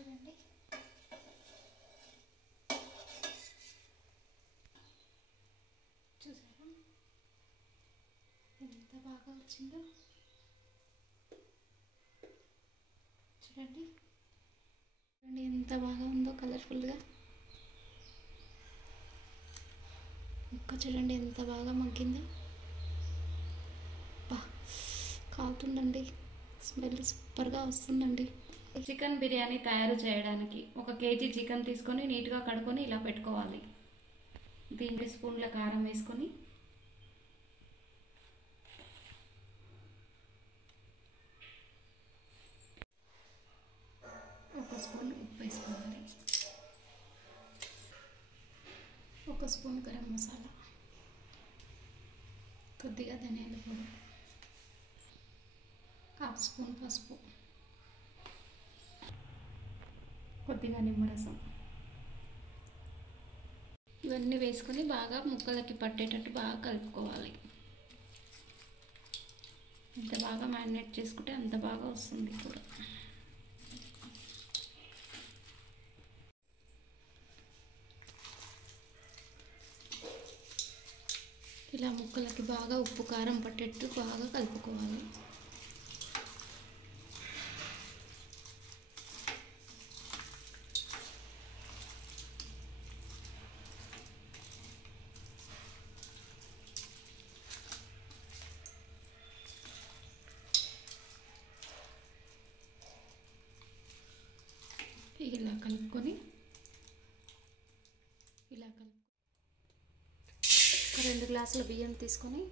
చూడండి. చూసారా ఎంత బాగా వచ్చిందో. చూడండి ఎంత బాగా ఉందో కలర్ఫుల్గా. ముక్క చూడండి ఎంత బాగా మగ్గిందో. బా కాలుతుందండి, స్మెల్ సూపర్గా వస్తుందండి. చికెన్ బిర్యానీ తయారు చేయడానికి 1 కేజీ చికెన్ తీసుకొని నీట్గా కడుక్కొని ఇలా పెట్టుకోవాలి. దీనికి స్పూన్ల కారం వేసుకొని ఒక స్పూన్ ఉప్పు వేసుకోవాలి, 1 స్పూన్ గరం మసాలా, కొద్దిగా ధనియాల పొడి, 1/2 స్పూన్ పసుపు, కొద్దిగా నిమ్మరసం. ఇవన్నీ వేసుకొని బాగా ముక్కలకి పట్టేటట్టు బాగా కలుపుకోవాలి. ఎంత బాగా మ్యారినేట్ చేసుకుంటే అంత బాగా వస్తుంది కూర. ఇలా ముక్కలకి బాగా ఉప్పు కారం పట్టేట్టు బాగా కలుపుకోవాలి. ఇలా కలుపుకొని ఇలా 2 గ్లాసుల బియ్యం తీసుకొని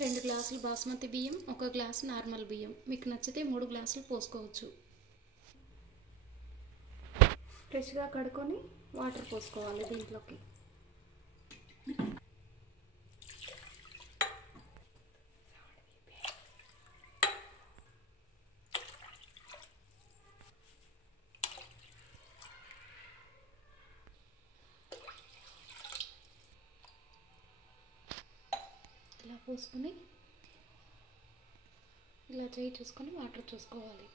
2 గ్లాసులు బాస్మతి బియ్యం, 1 గ్లాసు నార్మల్ బియ్యం. మీకు నచ్చితే 3 గ్లాసులు పోసుకోవచ్చు. ఫ్రెష్గా కడుక్కొని వాటర్ పోసుకోవాలి దీంట్లోకి. ఇలా పోసుకొని ఇలా చేయి చూసుకొని వాటర్ చూసుకోవాలి.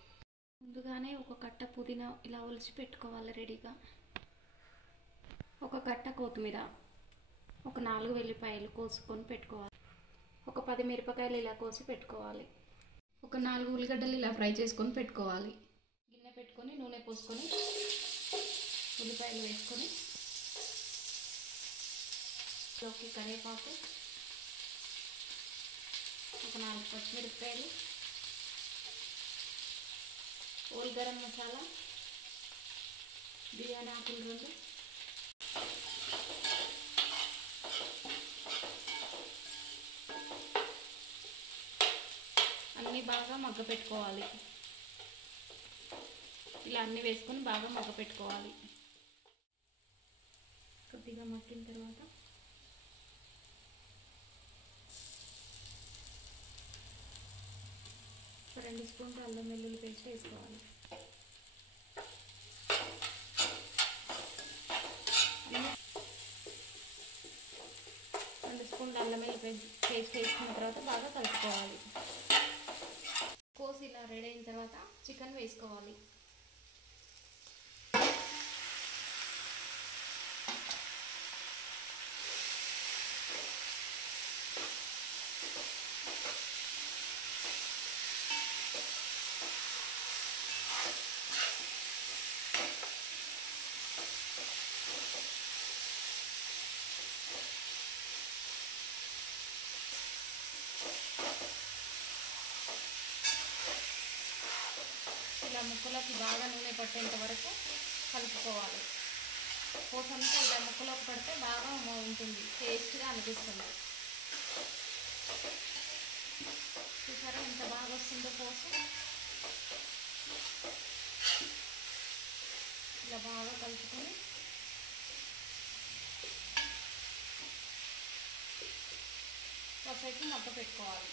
ముందుగానే 1 కట్ట పుదీనా ఇలా ఒలిచి పెట్టుకోవాలి రెడీగా. 1 కట్ట కొత్తిమీర, 4 వెల్లిపాయలు కోసుకొని పెట్టుకోవాలి. 10 మిరపకాయలు ఇలా కోసి పెట్టుకోవాలి. 4 ఉల్లిగడ్డలు ఇలా ఫ్రై చేసుకొని పెట్టుకోవాలి. గిన్నె పెట్టుకొని నూనె పోసుకొని ఉల్లిపాయలు వేసుకొని లోకి కరివేపాకు, 4 పచ్చిమిరపకాయలు, హోల్ గరం మసాలా, బిర్యానీ ఆకులు 2, అన్నీ బాగా మగ్గ పెట్టుకోవాలి. ఇలా అన్నీ వేసుకొని బాగా మగ్గ పెట్టుకోవాలి. కొద్దిగా మగ్గిన తర్వాత 2 స్పూన్లు అల్లం వెల్లుల్లి పేస్ట్ వేసుకోవాలి. 2 స్పూన్లు అల్లం వెల్లుల్లి పేస్ట్ వేసుకున్న తర్వాత బాగా కలుపుకోవాలి. కోసి ఇలా రెడీ అయిన తర్వాత చికెన్ వేసుకోవాలి. ఇలా ముక్కలకి బాగా నూనె పట్టేంత వరకు కలుపుకోవాలి. పోసంతా ఇలా ముక్కలోకి పడితే బాగా ఉంటుంది, టేస్ట్గా అనిపిస్తుంది. చూసారా ఎంత బాగా వస్తుందో పోసు. ఇలా బాగా కలుపుకొని కాసేపు మగ్గ పెట్టుకోవాలి.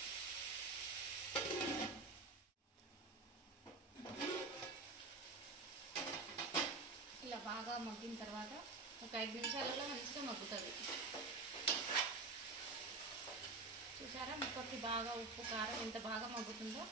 ఇలా బాగా మగ్గిన తర్వాత ఒక 5 నిమిషాలలో మంచిగా మగ్గుతుంది. చూసారా ముక్కకి బాగా ఉప్పు కారం ఎంత బాగా మగ్గుతుందో.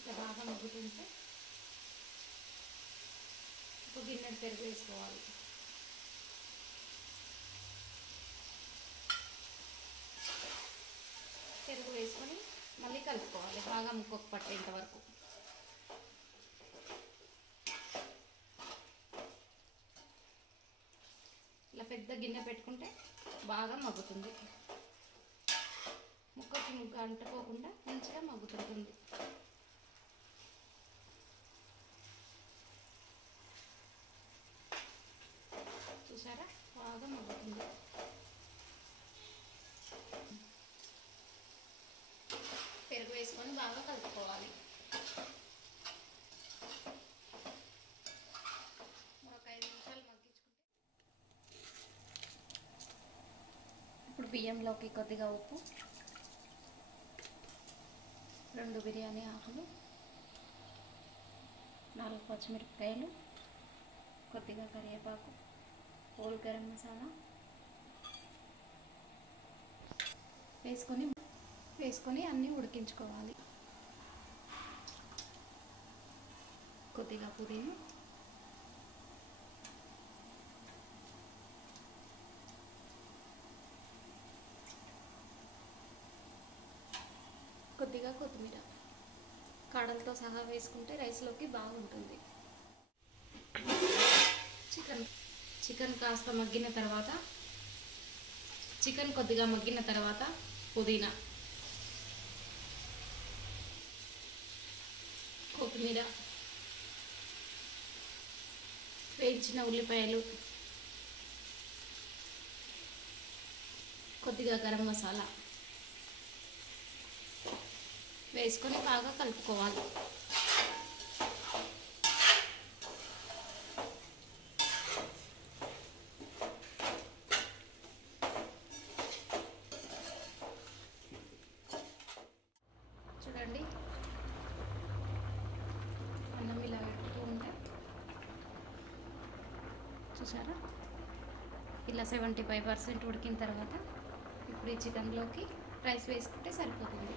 ఇలా బాగా మగ్గుతుంటే ఒక గిన్నెడు పెరుగు వేసుకోవాలి. పెరుగు వేసుకొని మళ్ళీ కలుపుకోవాలి బాగా ముక్కకు పట్టేంత వరకు. ఇలా పెద్ద గిన్నె పెట్టుకుంటే బాగా మగ్గుతుంది. ముక్కకి ముక్క అంటుకోకుండా మంచిగా మగ్గుతుంటుంది. చూసారా బాగా మగ్గుతుంది. పెరుగు వేసుకొని బాగా కలుపుకోవాలి. ఒక 5 నిమిషాలు మగ్గించుకుంటే ఇప్పుడు బియ్యంలోకి కొద్దిగా ఉప్పు, 2 బిర్యానీ ఆకులు, 4 పచ్చిమిరపకాయలు, కొద్దిగా కరివేపాకు, హోల్ గరం మసాలా వేసుకొని అన్నీ ఉడికించుకోవాలి. కొద్దిగా పుదీనా, కొద్దిగా కొత్తిమీర కాడలతో సహా వేసుకుంటే రైస్లోకి బాగుంటుంది. చికెన్ కాస్త మగ్గిన తర్వాత కొద్దిగా మగ్గిన తర్వాత పుదీనా, కొత్తిమీర, వేయించిన ఉల్లిపాయలు, కొద్దిగా గరం మసాలా వేసుకొని బాగా కలుపుకోవాలి. చూడండి అన్నం ఇలా పెడుతూ ఉంటే చూసారా ఇలా 75% ఉడికిన తర్వాత ఇప్పుడు ఈ చికెన్లోకి రైస్ వేసుకుంటే సరిపోతుంది.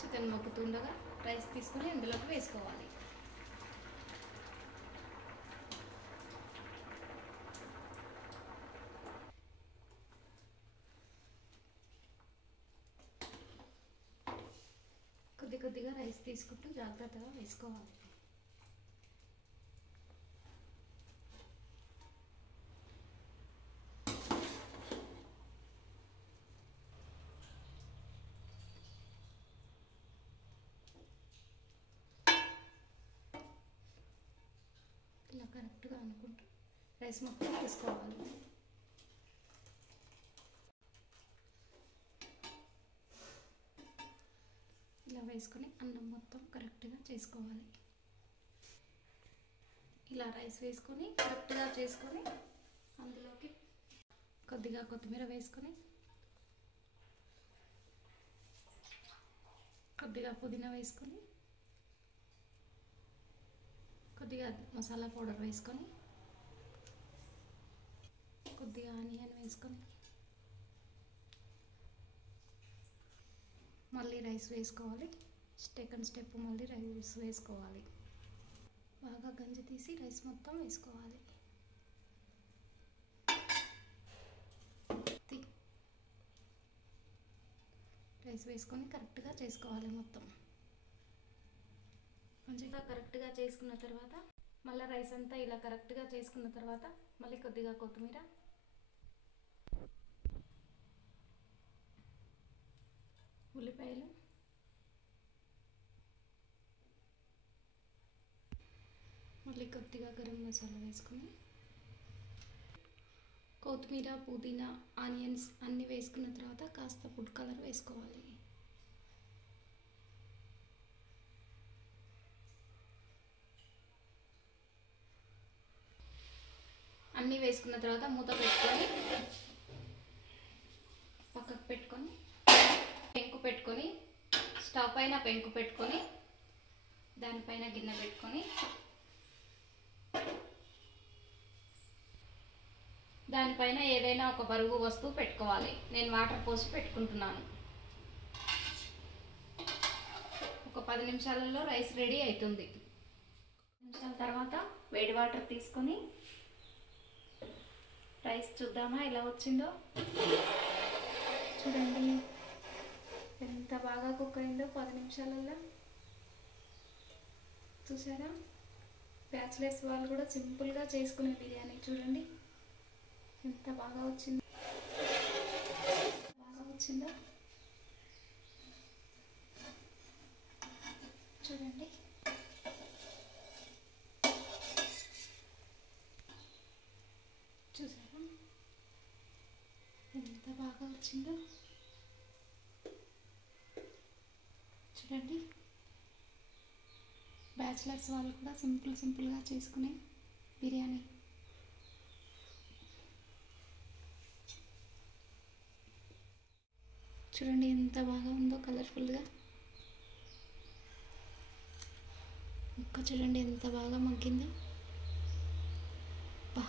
చికెన్ మగ్గుతుండగా రైస్ తీసుకొని ఇందులోకి వేసుకోవాలి. కొద్దిగా రైస్ తీసుకుంటూ జాగ్రత్తగా వేసుకోవాలి. ఇలా కరెక్ట్గా అనుకుంటూ రైస్ మొత్తం వేసుకోవాలి. ఇలా వేసుకొని అన్నం మొత్తం కరెక్ట్గా చేసుకోవాలి. ఇలా రైస్ వేసుకొని కరెక్ట్గా చేసుకొని అందులోకి కొద్దిగా కొత్తిమీర వేసుకొని కొద్దిగా పుదీనా వేసుకొని కొద్దిగా మసాలా పౌడర్ వేసుకొని కొద్దిగా ఆనియన్ వేసుకొని మళ్ళీ రైస్ వేసుకోవాలి. సెకండ్ స్టెప్ మళ్ళీ రైస్ వేసుకోవాలి. బాగా గంజి తీసి రైస్ మొత్తం వేసుకోవాలి. రైస్ వేసుకొని కరెక్ట్గా చేసుకోవాలి. మొత్తం మంచిగా కరెక్ట్గా చేసుకున్న తర్వాత మళ్ళీ రైస్ అంతా ఇలా కరెక్ట్గా చేసుకున్న తర్వాత మళ్ళీ కొద్దిగా కొత్తిమీర, ఉల్లిపాయలు, మళ్ళీ కొద్దిగా గరం మసాలా వేసుకొని కొత్తిమీర, పుదీనా, ఆనియన్స్ అన్నీ వేసుకున్న తర్వాత కాస్త ఫుడ్ కలర్ వేసుకోవాలి. అన్నీ వేసుకున్న తర్వాత మూత పెట్టుకొని పక్కకు పెట్టుకొని పెంకు పెట్టుకొని స్టవ్ పైన పెంకు పెట్టుకొని దానిపైన గిన్నె పెట్టుకొని దానిపైన ఏదైనా ఒక బరువు వస్తువు పెట్టుకోవాలి. నేను వాటర్ పోసి పెట్టుకుంటున్నాను. ఒక 10 నిమిషాలలో రైస్ రెడీ అవుతుంది. 10 నిమిషాల తర్వాత వేడి వాటర్ తీసుకొని రైస్ చూద్దామా ఎలా వచ్చిందో. చూడండి ఎంత బాగా కుక్ అయిందో 10 నిమిషాలలో. చూసారా, బ్యాచిలర్స్ వాళ్ళు కూడా సింపుల్గా చేసుకునే బిర్యానీ చూడండి ఎంత బాగా వచ్చిందో. చూడండి చూసారా ఎంత బాగా వచ్చిందో. చూడండి బ్యాచిలర్స్ వాళ్ళు కూడా సింపుల్గా చేసుకునే బిర్యానీ. చూడండి ఎంత బాగా ఉందో కలర్ఫుల్గా. ముక్క చూడండి ఎంత బాగా మగ్గిందో. బా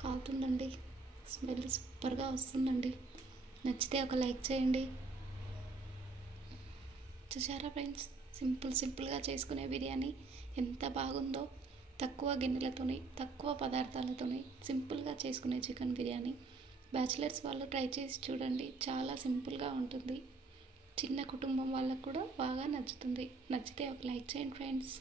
కాలుతుందండి, స్మెల్ సూపర్గా వస్తుందండి. నచ్చితే ఒక లైక్ చేయండి. చూసారా ఫ్రెండ్స్, సింపుల్గా చేసుకునే బిర్యానీ ఎంత బాగుందో. తక్కువ గిన్నెలతోని తక్కువ పదార్థాలతోని సింపుల్గా చేసుకునే చికెన్ బిర్యానీ. బ్యాచిలర్స్ వాళ్ళు ట్రై చేసి చూడండి, చాలా సింపుల్గా ఉంటుంది. చిన్న కుటుంబం వాళ్ళకు కూడా బాగా నచ్చుతుంది. నచ్చితే ఒక లైక్ చేయండి ఫ్రెండ్స్.